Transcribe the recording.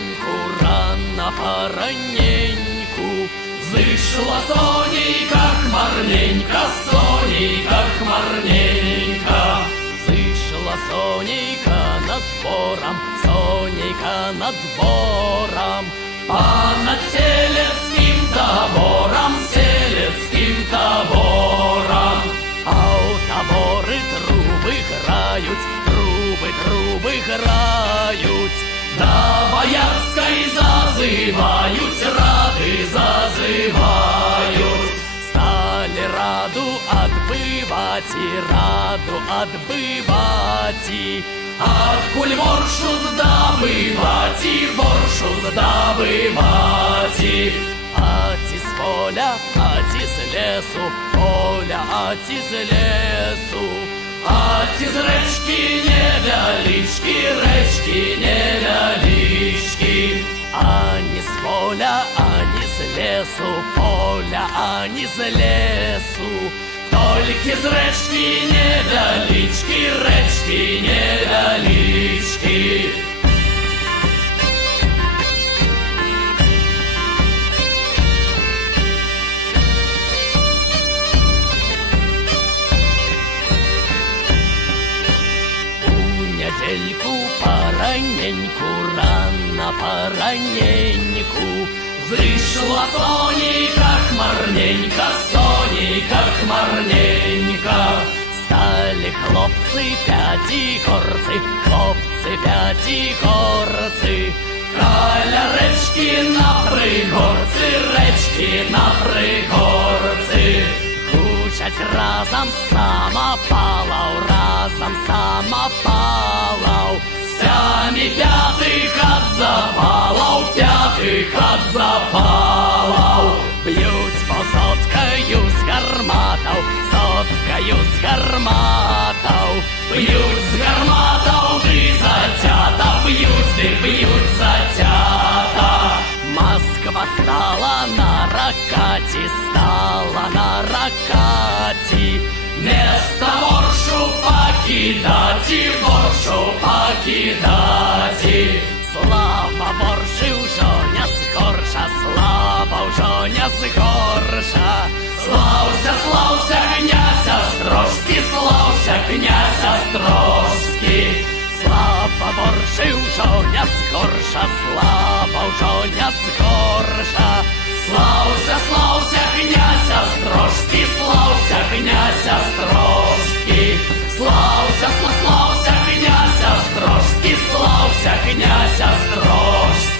пораненьку, рано пораненьку. Зышла Сонейка хмарненько, Сонейка хмарненько. Зышла Сонейка над бором, Сонейка над бором. Понад селецким табором, селецким табором. А у таборы трубы грают, трубы грают. Да боярской зазывают, рады зазывают. Стали раду отбывать и раду отбывать, и от куль воршу сдобывать, и воршу сдобывать. Ати с поля, ати с лесу, поля, ати с лесу. Ати з речки невялички, речки невялички. Ані з поля, ані з лесу, поля, ані з лесу. Тільки з речки невялички, речки невялички. Недельку пораненьку, рано пораненьку. Зышла Сонейка хмарненько, Сонейка хмарненько. Стали хлопцы пятигорцы, хлопцы пятигорцы. Каля речки на пригорцы, речки на пригорцы. Гучать разом самопалов, разом самопалов. Сямі п'ятих от запалов, п'ятих от запалов. Б'ють посоткою з гарматов, соткою з гарматов. Б'ють з гарматов, ды затята, б'ють затята. Москва стала на ракате, стала на ракате. Место воршу покидати, воршу покидати. Слава ворши уже не скорша, слава уже не скорша. Слався, слався князь Острожский, слався князь Острожский. Слава ворши уже не скорша, слава уже не скорша. Слався, слався князь Острожский, слався князь Острожский. Слався, слався князь Острожский, слався князь Острожский.